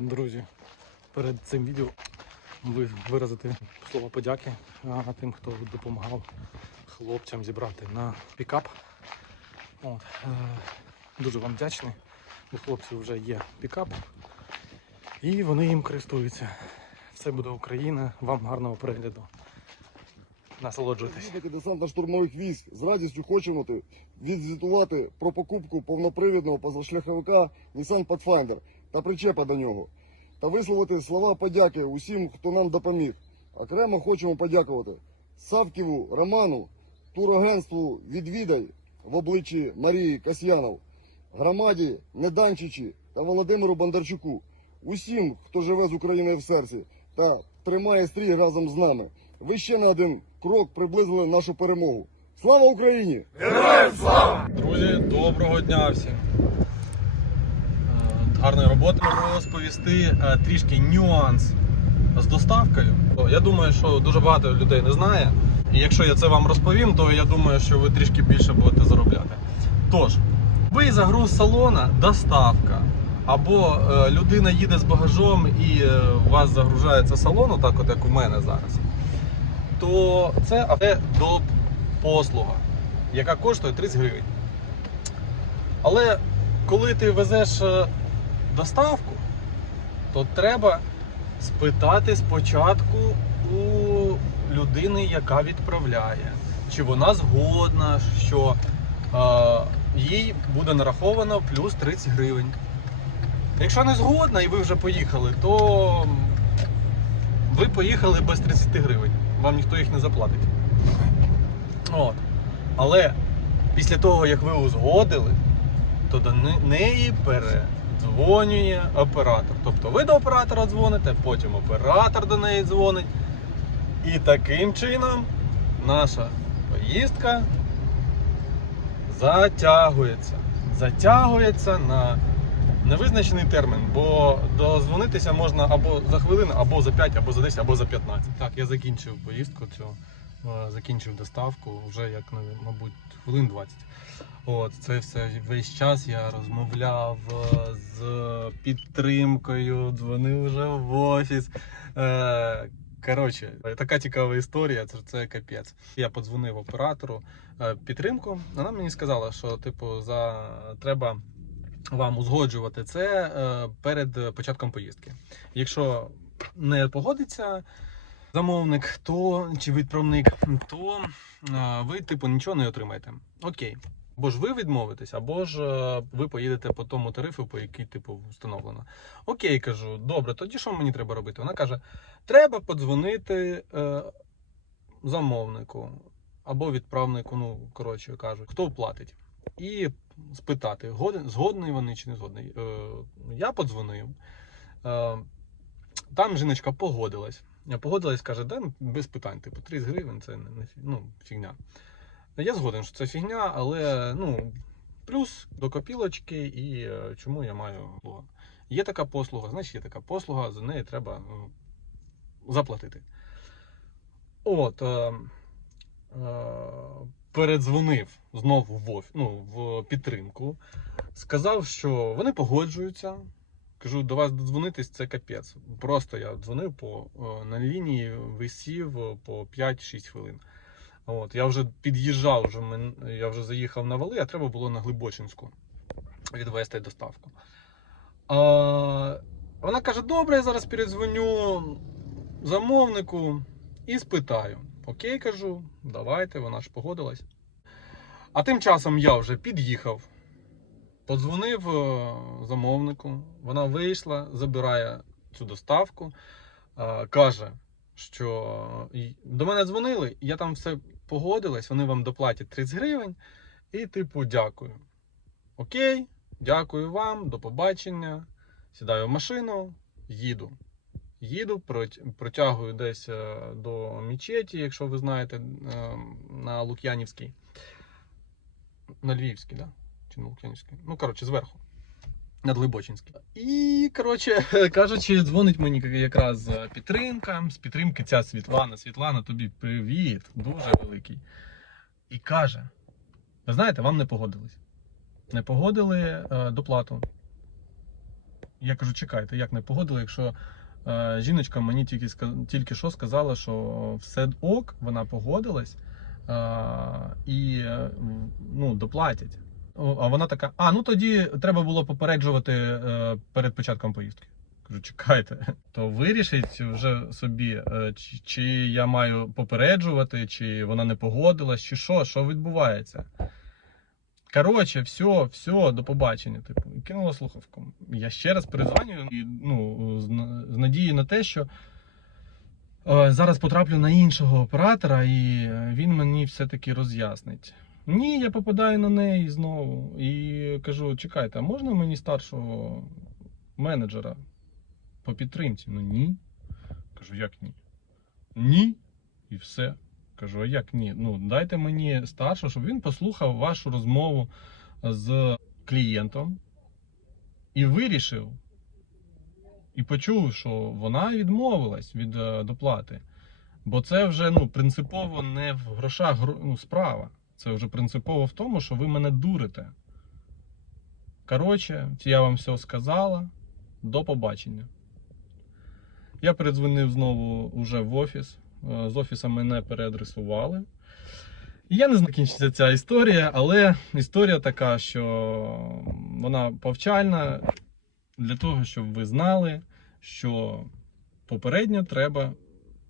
Друзі, перед цим відео ви виразити слова подяки тим, хто допомагав хлопцям зібрати на пікап. От, е, дуже вам вдячний. У хлопців вже є пікап. І вони їм користуються. Все буде Україна. Вам гарного перегляду. Насолоджуйтесь. Десантно-штурмових військ з радістю хочемо відзвітувати про покупку повнопривідного позашляховика Nissan Pathfinder та причепа до нього та висловити слова подяки усім, хто нам допоміг. Окремо хочемо подякувати Савківу Роману, турагентству Відвідай в обличчі Марії Касьянов, громаді Неданчичі та Володимиру Бондарчуку, усім, хто живе з Україною в серці та тримає стрій разом з нами. Ви ще на один крок приблизили нашу перемогу. Слава Україні! Друзі, доброго дня всім. Гарної роботи можу розповісти е, трішки нюанс з доставкою. Я думаю, що дуже багато людей не знає. І якщо я це вам розповім, то я думаю, що ви трішки більше будете заробляти. Тож, ви загруз салона, доставка. Або е, людина їде з багажом і е, у вас загружається салон, отак от як у мене зараз, то це авто послуга, яка коштує 30 гривень. Але коли ти везеш доставку, то треба спитати спочатку у людини, яка відправляє, чи вона згодна, що е, їй буде нараховано плюс 30 гривень. Якщо не згодна і ви вже поїхали, то ви поїхали без 30 гривень. Вам ніхто їх не заплатить. От. Але після того, як ви узгодили, то до не- неї передзвонює оператор. Тобто ви до оператора дзвоните, потім оператор до неї дзвонить. І таким чином наша поїздка затягується. Затягується на невизначений термін, бо дозвонитися можна або за хвилину, або за 5, або за 10, або за 15. Так, я закінчив поїздку цю, закінчив доставку вже як, ну, мабуть, хвилин 20. От, це все весь час я розмовляв е, з підтримкою, дзвонив вже в офіс. Е, Коротше, така цікава історія, це, це капець. Я подзвонив оператору е, підтримку. Вона мені сказала, що типу за треба вам узгоджувати це е, перед початком поїздки. Якщо не погодиться замовник, то чи відправник, то е, ви типу нічого не отримаєте. Окей. Або ж ви відмовитесь, або ж ви поїдете по тому тарифу, по який типу встановлено. Окей, кажу, добре, тоді що мені треба робити? Вона каже: треба подзвонити е, замовнику або відправнику, ну коротше кажуть, хто платить. І спитати, згодні вони чи не згодні. Е, я подзвонив. Е, там жіночка погодилась. Погодилась, каже, да, ну, без питань, типу, 30 гривень це не, ну, фігня. Я згоден, що це фігня, але ну, плюс до копілочки і е, чому я маю. Є така послуга, значить є така послуга, за неї треба ну, заплатити. От. Е, е, передзвонив знову в, ну, в підтримку, сказав, що вони погоджуються. Кажу, до вас додзвонитись це капець. Просто я дзвонив по е, на лінії, висів по 5-6 хвилин. От, я вже під'їжджав, вже мен- я вже заїхав на вали, а треба було на Глибочинську відвести доставку. А, вона каже: добре, я зараз передзвоню замовнику і спитаю. Окей, кажу, давайте, вона ж погодилась. А тим часом я вже під'їхав, подзвонив е, замовнику, вона вийшла, забирає цю доставку, е, каже, що до мене дзвонили, я там все погодилась, вони вам доплатять 30 гривень. І, типу, дякую. Окей, дякую вам, до побачення. Сідаю в машину, їду. Їду, протягую десь е, до мечеті, якщо ви знаєте, е, на Лук'янівській. На Львівській, да? Чи на Лук'янівській? Ну, коротше, зверху. Над Глибочинським. І, коротше, кажучи, дзвонить мені якраз е, підтримка. З підтримки ця Світлана. Світлана, тобі привіт, дуже великий. І каже: ви знаєте, вам не погодились. Не погодили е, доплату. Я кажу, чекайте, як не погодили, якщо е, жіночка мені тільки, тільки що сказала, що все ок, вона погодилась е, і е, ну, доплатять. А вона така: а ну тоді треба було попереджувати е, перед початком поїздки. Кажу, чекайте, то вирішить вже собі, е, чи, чи я маю попереджувати, чи вона не погодилась, чи що, що відбувається. Коротше, все, все, до побачення. Типу, і кинула слухавку. Я ще раз перезвонюю і ну, з, надією на те, що е, зараз потраплю на іншого оператора, і він мені все-таки роз'яснить. Ні, я попадаю на неї знову і кажу: чекайте, а можна мені старшого менеджера по підтримці? Ну ні. Кажу, як ні? Ні. І все. Кажу, а як ні? Ну, дайте мені старшого, щоб він послухав вашу розмову з клієнтом і вирішив, і почув, що вона відмовилась від е, доплати. Бо це вже ну, принципово не в грошах ну, справа. Це вже принципово в тому, що ви мене дурите. Коротше, я вам все сказала. До побачення. Я передзвонив знову уже в офіс. Е, З офіса мене переадресували. І Я не закінчиться ця історія, але історія така, що вона повчальна для того, щоб ви знали, що попередньо треба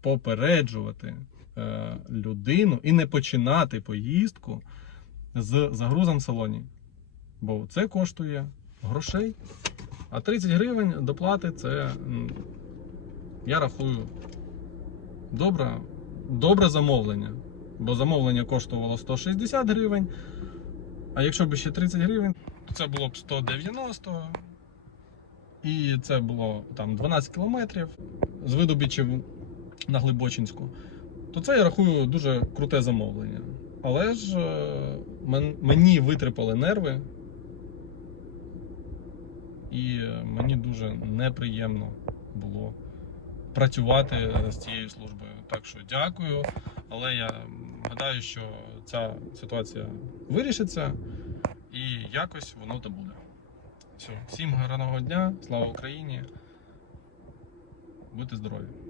попереджувати людину і не починати поїздку з загрузом в салоні. Бо це коштує грошей. А 30 гривень доплати це, я рахую, добре, добре замовлення. Бо замовлення коштувало 160 гривень. А якщо б ще 30 гривень, то це було б 190. І це було там 12 кілометрів з Видобічів на Глибочинську. То це я рахую дуже круте замовлення. Але ж е, мені витрипали нерви. І е, мені дуже неприємно було працювати з цією службою. Так що дякую. Але я гадаю, що ця ситуація вирішиться і якось воно то буде. Все, всім гарного дня, слава Україні. Будьте здорові!